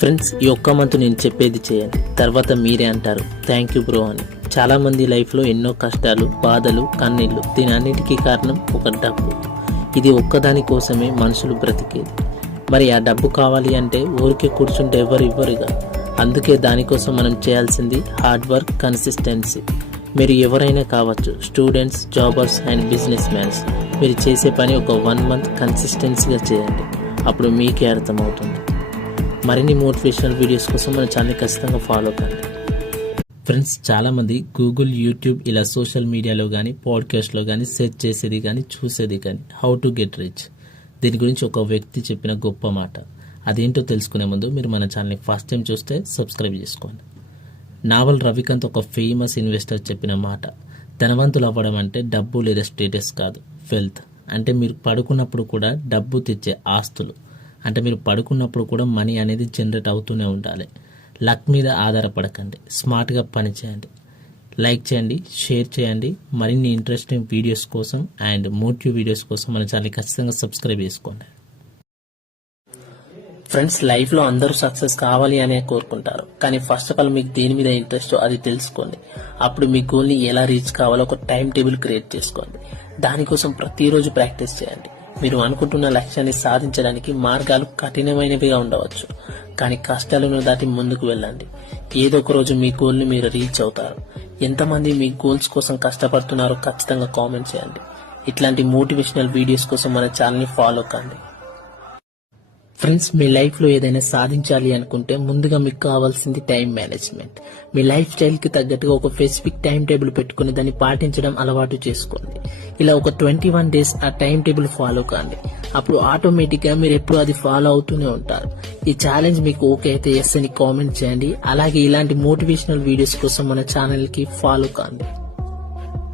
Friends, ఈ ఒక్క month నేను చెప్పేది చేయండి, తర్వాత మీరే అంటారు థ్యాంక్ యూ బ్రో అని. చాలామంది లైఫ్లో ఎన్నో కష్టాలు, బాధలు, కన్నీళ్ళు, దీనన్నిటికీ కారణం ఒక డబ్బు. ఇది ఒక్కదాని కోసమే మనుషులు బ్రతికేది. మరి ఆ డబ్బు కావాలి అంటే ఊరికే కూర్చుంటే ఎవరు ఇవ్వరుగా. అందుకే దానికోసం మనం చేయాల్సింది హార్డ్ వర్క్, కన్సిస్టెన్సీ. మీరు ఎవరైనా కావచ్చు, students, jobbers and business mans. మీరు చేసే పని ఒక 1 మంత్ కన్సిస్టెన్సీగా చేయండి, అప్పుడు మీకే అర్థమవుతుంది. మరిన్ని మోటివేషనల్ వీడియోస్ కోసం మన ఛానల్ ఖచ్చితంగా ఫాలో కండి. ఫ్రెండ్స్, చాలామంది గూగుల్, యూట్యూబ్ ఇలా సోషల్ మీడియాలో కానీ పాడ్కాస్ట్లో కానీ సెర్చ్ చేసేది కానీ చూసేది కానీ హౌ టు గెట్ రిచ్. దీని గురించి ఒక వ్యక్తి చెప్పిన గొప్ప మాట. అదేంటో తెలుసుకునే ముందు మీరు మన ఛానల్ని ఫస్ట్ టైం చూస్తే సబ్స్క్రైబ్ చేసుకోండి. నావల్ రవికాంత్ ఒక ఫేమస్ ఇన్వెస్టర్ చెప్పిన మాట, ధనవంతులు అవ్వడం అంటే డబ్బు లేదా స్టేటస్ కాదు, వెల్త్. అంటే మీరు పడుకున్నప్పుడు కూడా డబ్బు తెచ్చే ఆస్తులు. అంటే మీరు పడుకున్నప్పుడు కూడా మనీ అనేది జనరేట్ అవుతూనే ఉండాలి. లక్ మీద ఆధారపడకండి, స్మార్ట్గా పని చేయండి. లైక్ చేయండి, షేర్ చేయండి. మరిన్ని ఇంట్రెస్టింగ్ వీడియోస్ కోసం అండ్ మోటివ్ వీడియోస్ కోసం మన ఛానల్ ఖచ్చితంగా సబ్స్క్రైబ్ చేసుకోండి. ఫ్రెండ్స్, లైఫ్లో అందరూ సక్సెస్ కావాలి అనే కోరుకుంటారు, కానీ ఫస్ట్ ఆఫ్ ఆల్ మీకు దేని మీద ఇంట్రెస్ట్ అది తెలుసుకోండి. అప్పుడు మీ గోల్ని ఎలా రీచ్ కావాలో ఒక టైం టేబుల్ క్రియేట్ చేసుకోండి. దానికోసం ప్రతిరోజు ప్రాక్టీస్ చేయండి. మీరు అనుకుంటున్న లక్ష్యాన్ని సాధించడానికి మార్గాలు కఠినమైనవిగా ఉండవచ్చు, కానీ కష్టాలను దాటి ముందుకు వెళ్ళండి. ఏదో ఒక రోజు మీ గోల్ని మీరు రీచ్ అవుతారు. ఎంతమంది మీ గోల్స్ కోసం కష్టపడుతున్నారో ఖచ్చితంగా కామెంట్ చేయండి. ఇట్లాంటి మోటివేషనల్ వీడియోస్ కోసం మన ఛానల్ని ఫాలో కండి. ఫ్రెండ్స్, మీ లైఫ్లో ఏదైనా సాధించాలి అనుకుంటే ముందుగా మీకు కావాల్సింది టైం మేనేజ్మెంట్. మీ లైఫ్ స్టైల్కి తగ్గట్టుగా ఒక స్పెసిఫిక్ టైం టేబుల్ పెట్టుకుని దాన్ని పాటించడం అలవాటు చేసుకోండి. ఇలా ఒక 21 days ఆ టైం టేబుల్ ఫాలో కాండి. అప్పుడు ఆటోమేటిక్గా మీరు ఎప్పుడు అది ఫాలో అవుతూనే ఉంటారు. ఈ ఛాలెంజ్ మీకు ఓకే అయితే ఎస్ అని కామెంట్ చేయండి. అలాగే ఇలాంటి మోటివేషనల్ వీడియోస్ కోసం మన ఛానల్కి ఫాలో కాండి.